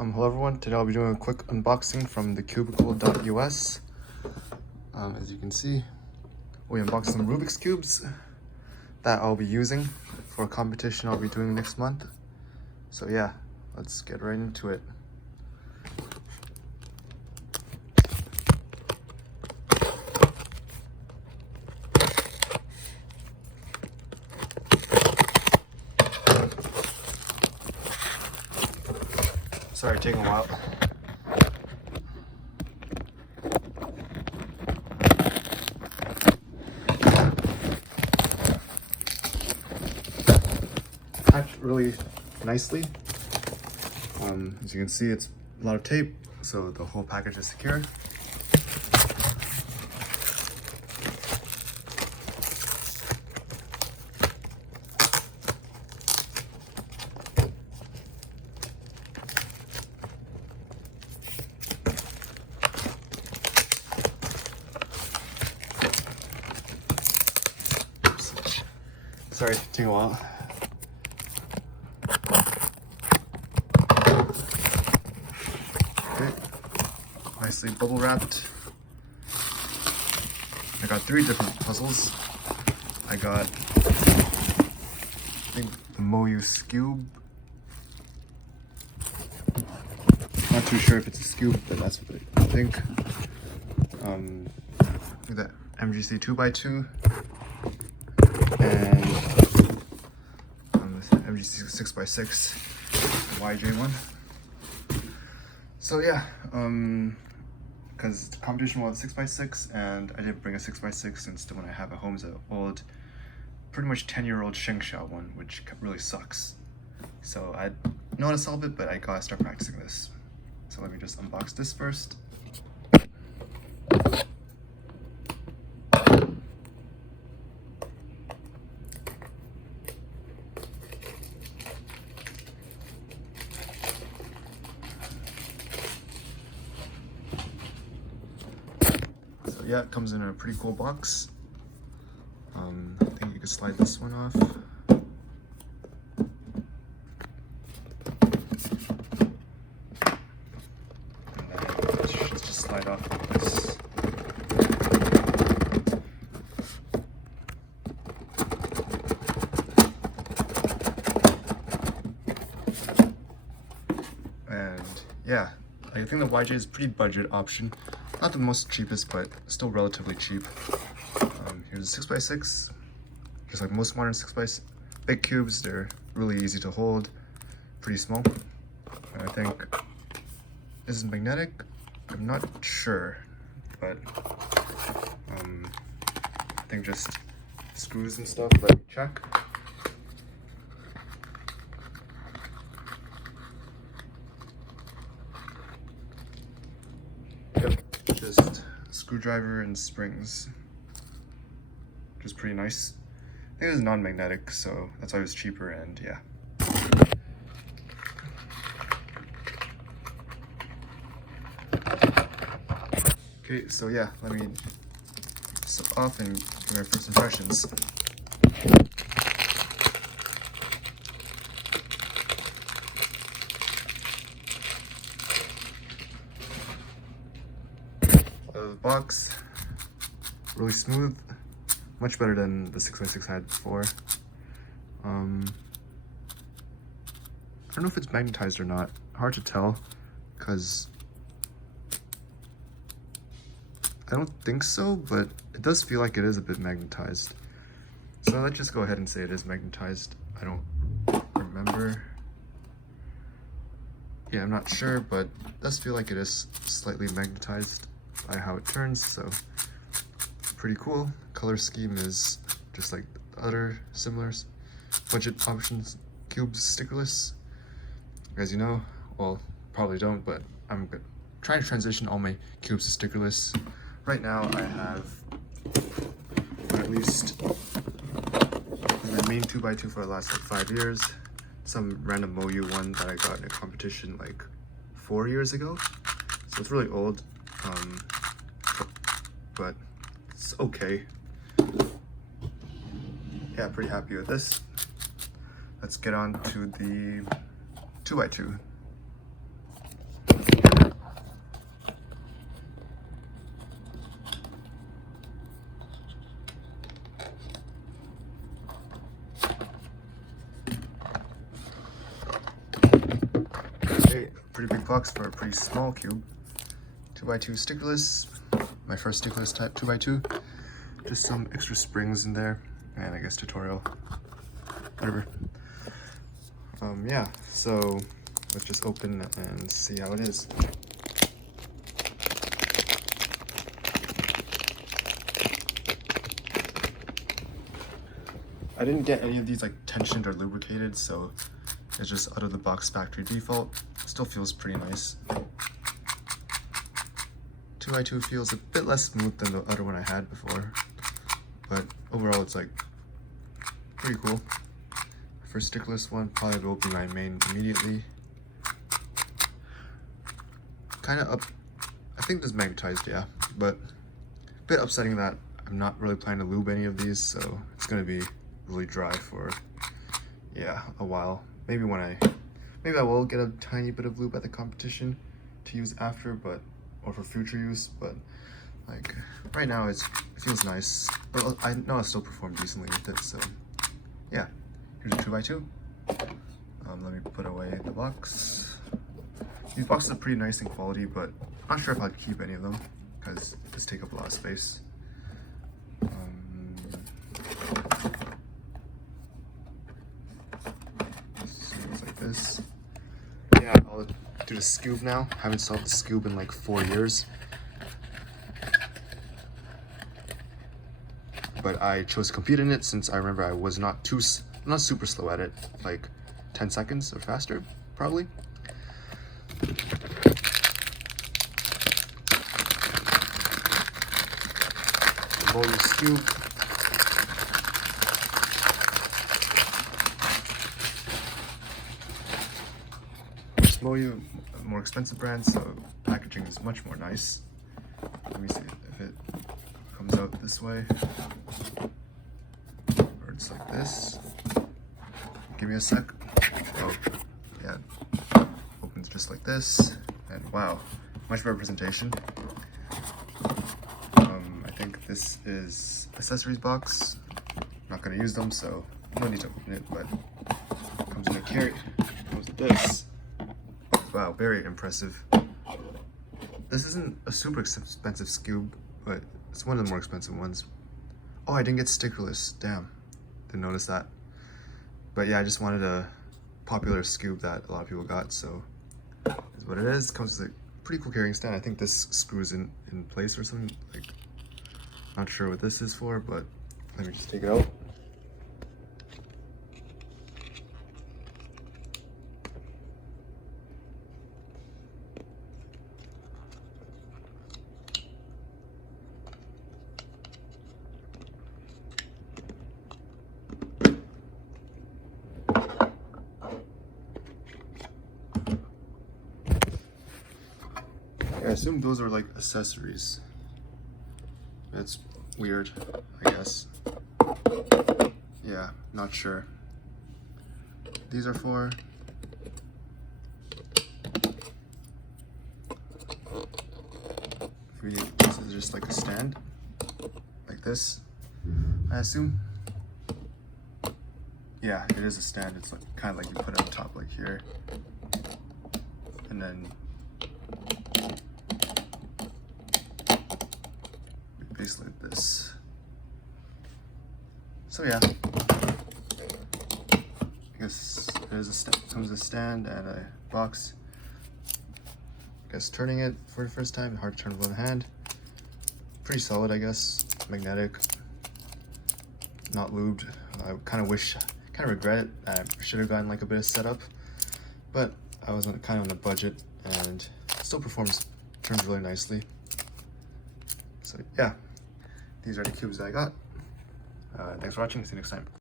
Hello everyone, today I'll be doing a quick unboxing from thrcubicle.us. As you can see, we unboxed some Rubik's Cubes that I'll be using for a competition I'll be doing next month. So yeah, let's get right into it. Sorry, taking a while. Packed really nicely. As you can see, it's a lot of tape, so the whole package is secure. Sorry, taking a while. Okay, nicely bubble wrapped. I got 3 different puzzles. I got, I think, the Moyu cube. Not too sure if it's a cube, but that's what I think. The MGC 2x2. And MGC 6x6 YJ one. So yeah, because the competition was 6x6 and I didn't bring a 6x6 since the one I have at home is an old, pretty much 10-year-old Shengxiao one, which really sucks. So I know how to solve it, but I gotta start practicing this. So let me just unbox this first. Yeah, it comes in a pretty cool box. I think you could slide this one off. And then it should just slide off like this. And yeah, I think the YJ is a pretty budget option. Not the most cheapest, but still relatively cheap. Here's a 6x6. Just like most modern 6x big cubes, they're really easy to hold, pretty small. And I think this is magnetic. I'm not sure, but I think just screws and stuff. Let me check. Just screwdriver and springs, which is pretty nice. I think it was non-magnetic, so that's why it was cheaper, and yeah. Okay, so yeah, let me step off and give my first impressions. The box, really smooth, much better than the 6x6 I had before. I don't know if it's magnetized or not, hard to tell, because I don't think so, but it does feel like it is a bit magnetized. So let's just go ahead and say it is magnetized. I don't remember. Yeah, I'm not sure, but it does feel like it is slightly magnetized by how it turns, so pretty cool. Color scheme is just like the other similar budget options cubes, stickerless. As you know, well, probably don't, but I'm trying to transition all my cubes to stickerless. Right now I have at least my main 2x2 for the last like 5 years, some random Moyu one that I got in a competition like 4 years ago, so it's really old, but it's okay. Yeah, pretty happy with this. Let's get on to the 2x2. pretty big box for a pretty small cube. 2x2 stickerless, my first stickerless type 2x2. Just some extra springs in there, and I guess tutorial, whatever. Yeah, so let's just open and see how it is. I didn't get any of these like tensioned or lubricated, so it's just out of the box factory default. Still feels pretty nice. 2x2 feels a bit less smooth than the other one I had before, but overall it's like pretty cool. First stickless one probably will be my main immediately. Kind of up, I think this is magnetized, yeah, but a bit upsetting that I'm not really planning to lube any of these, so it's gonna be really dry for, yeah, a while. Maybe I will get a tiny bit of lube at the competition to use after, but or for future use, but like right now it feels nice, but I know I'll still perform decently with it. So yeah, here's a 2x2. Let me put away the box. These boxes are pretty nice in quality, but I'm not sure if I'd keep any of them because they just take up a lot of space. It's like this. Yeah, I'll do the Scoob now. I haven't installed the Scoob in like 4 years. But I chose to compete in it since I remember I was not super slow at it, like 10 seconds or faster, probably. Roll your Scoob. Moyu, a more expensive brand, so packaging is much more nice. Let me see if it comes out this way, or it's like this. Give me a sec. Oh, yeah, opens just like this, and wow, much better presentation. I think this is accessories box. Not gonna use them, so no need to open it, but comes in a carry. Comes with this. Wow, very impressive. This isn't a super expensive Scoob, but it's one of the more expensive ones. Oh, I didn't get stickerless. Damn, didn't notice that. But yeah, I just wanted a popular Scoob that a lot of people got, so this is what it is. Comes with a pretty cool carrying stand. I think this screws in place or something. Like, not sure what this is for, but let me just take it out. I assume those are like accessories. It's weird, I guess. Yeah, not sure. These are for maybe this is just like a stand, like this, I assume. Yeah, it is a stand. It's like kind of like you put it on top, like here, and then basically like this. So yeah, I guess there's comes a stand and a box. I guess turning it for the first time, hard to turn with one hand. Pretty solid, I guess. Magnetic, not lubed. I kind of regret it. I should have gotten like a bit of setup, but I was kind of on a budget, and still turns really nicely. So yeah, these are the cubes that I got. Thanks for watching. See you next time.